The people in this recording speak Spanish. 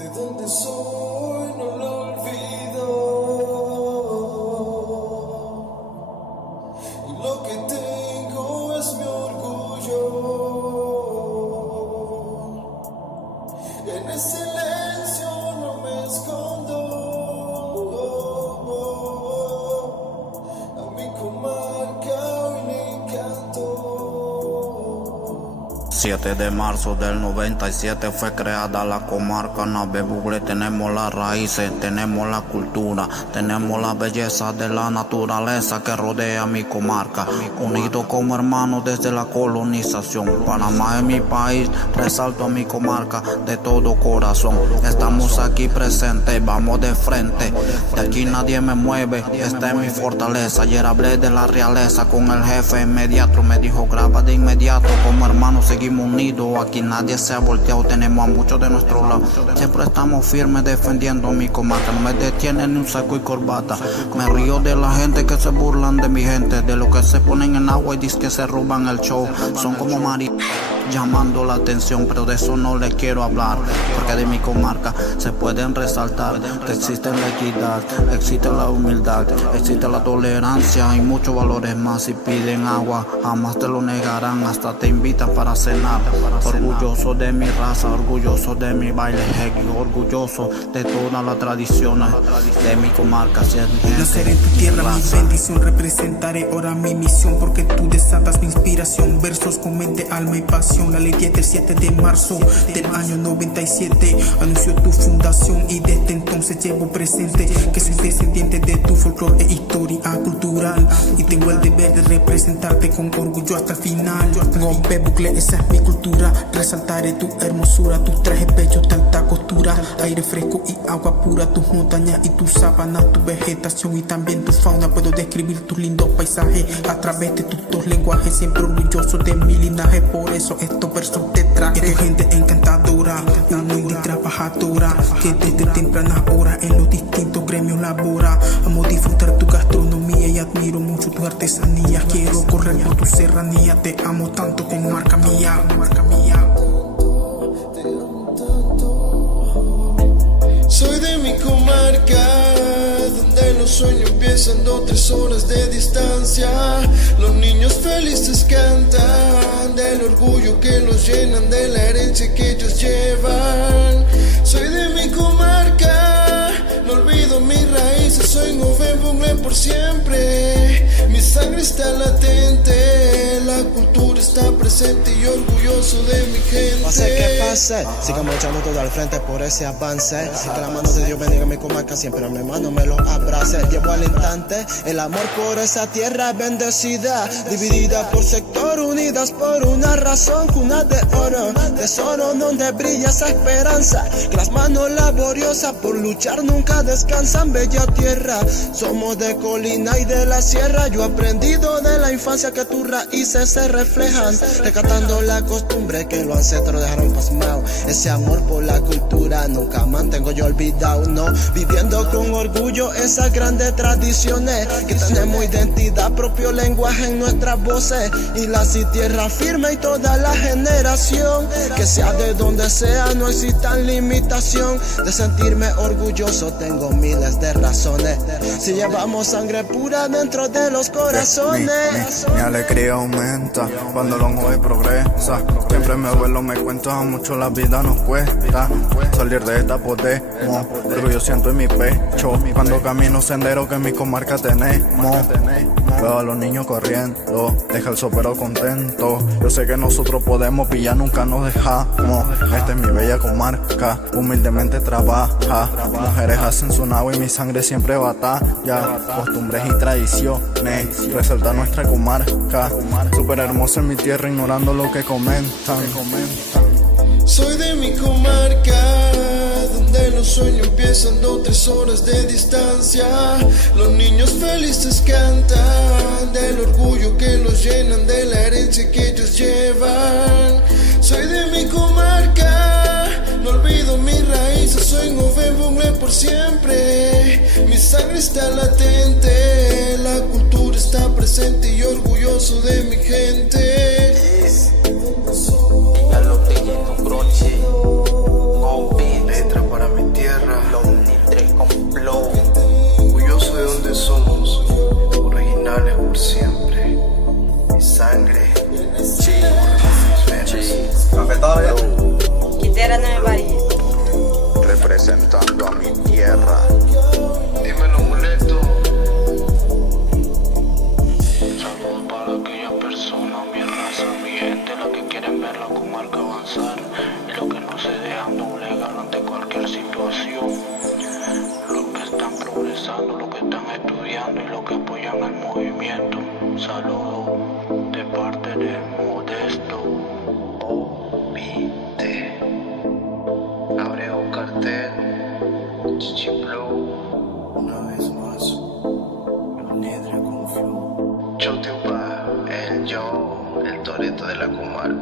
De dónde soy no lo olvido, y lo que tengo es mi orgullo. En el silencio no me escondo, a mi comarca hoy le canto. 7 de marzo del 97 fue creada la comarca Nave Bugle. Tenemos las raíces, tenemos la cultura, tenemos la belleza de la naturaleza que rodea mi comarca. Unidos como hermanos desde la colonización. Panamá es mi país, resalto a mi comarca de todo corazón. Estamos aquí presentes, vamos de frente. De aquí nadie me mueve, esta es mi fortaleza. Ayer hablé de la realeza con el jefe inmediato. Me dijo graba de inmediato, como hermanos seguimos unidos, aquí nadie se ha volteado, tenemos a muchos de nuestro lado. Siempre estamos firmes defendiendo mi comarca, no me detiene ni un saco y corbata. Me río de la gente que se burlan de mi gente, de los que se ponen en agua y dicen que se roban el show. Son como llamando la atención, pero de eso no les quiero hablar, porque de mi comarca se pueden resaltar que existe la equidad, existe la humildad, existe la tolerancia y muchos valores más. Si piden agua jamás te lo negarán, hasta te invitan para cenar. Orgulloso de mi raza, orgulloso de mi baile reggae, orgulloso de todas las tradiciones de mi comarca. Nacer en tu tierra, mi bendición, representaré ahora mi misión, porque tú desatas mi inspiración. Versos con mente, alma y pasión. La ley 10 del 7 de marzo del año 97 anunció tu fundación, y desde entonces llevo presente que soy descendiente de tu folclore e historia cultural, y tengo el deber de representarte con orgullo hasta el final. Nave Bugle, esa es mi cultura, resaltaré tu hermosura, tus trajes bellos de alta costura, aire fresco y agua pura, tus montañas y tus sabanas, tu vegetación y también tu fauna. Puedo describir tus lindos paisajes a través de tus dos lenguajes, siempre orgulloso de mi linaje, por eso estos versos te traje. Es tu gente encantadora, humilde y trabajadora, que desde tempranas horas en los distintos gremios labora. Amo disfrutar tu gastronomía y admiro mucho tu artesanía. Quiero correr por tu serranía, te amo tanto como marca mía. Soy de mi comarca, donde los sueños empiezan 3 horas de distancia. Los niños felices cantan del orgullo que los llenan, de la herencia que ellos llevan. Soy de mi comarca, no olvido mis raíces, soy Nave Bugle por siempre. Mi sangre está latente, la cultura está presente y orgulloso de mi gente. Pase que pase, sigamos echando todo al frente por ese avance. Que la mano de Dios bendiga mi comarca, siempre a mi hermano me lo abrace. Llevo al instante el amor por esa tierra bendecida, dividida por sector, unidas por una razón. Cuna de oro, tesoro donde brilla esa esperanza, que las manos laboriosas por luchar nunca descansan. Bella tierra, somos de colina y de la sierra. Yo he aprendido de la infancia que tus raíces se reflejan, rescatando la costumbre que los ancestros dejaron pasmado. Ese amor por la cultura nunca mantengo yo olvidado, no. Viviendo con orgullo esas grandes tradiciones, que tenemos identidad, propio lenguaje en nuestras voces, y la tierra firme y toda la generación. Que sea de donde sea, no exista limitación de sentirme orgulloso. Tengo miles de razones, si llevamos sangre pura dentro de los corazones. Mi alegría aumenta cuando los jóvenes progresan. Siempre mi abuelo me cuenta, mucho la vida nos cuesta. Salir de esta podemos, pero yo siento en mi pecho cuando camino sendero que en mi comarca tenemos. Veo a los niños corriendo, deja el sopero contento. Yo sé que nosotros podemos pillar, nunca nos dejamos. Esta es mi bella comarca, humildemente trabaja. Mujeres hacen su nao y mi sangre siempre batalla. Costumbres y tradiciones, resalta nuestra comarca. Súper hermosa en mi tierra, ignorando lo que comentan. Soy de mi comarca, donde los sueños empiezan 3 horas de distancia. Los niños felices cantan del orgullo que los llenan, de la herencia que ellos llevan. Soy de mi comarca, no olvido mis raíces, soy Nave Bugle por siempre. Mi sangre está latente, la cultura está presente y orgulloso de mi gente. Ya lo tengo con broche, con letra para mí. llegando a mi tierra. Dímelo, muleto. Saludos para aquellas personas, mi raza, mi gente, las que quieren ver la comarca avanzar y los que no se dejan doblegar ante cualquier situación. Los que están progresando, los que están estudiando y los que apoyan el movimiento. Saludos de parte de Modesto. OBT. Abrego Cartel. Chichi Blue. Una vez más, Nedre con flow. Chotupa, el Toreto de la comarca.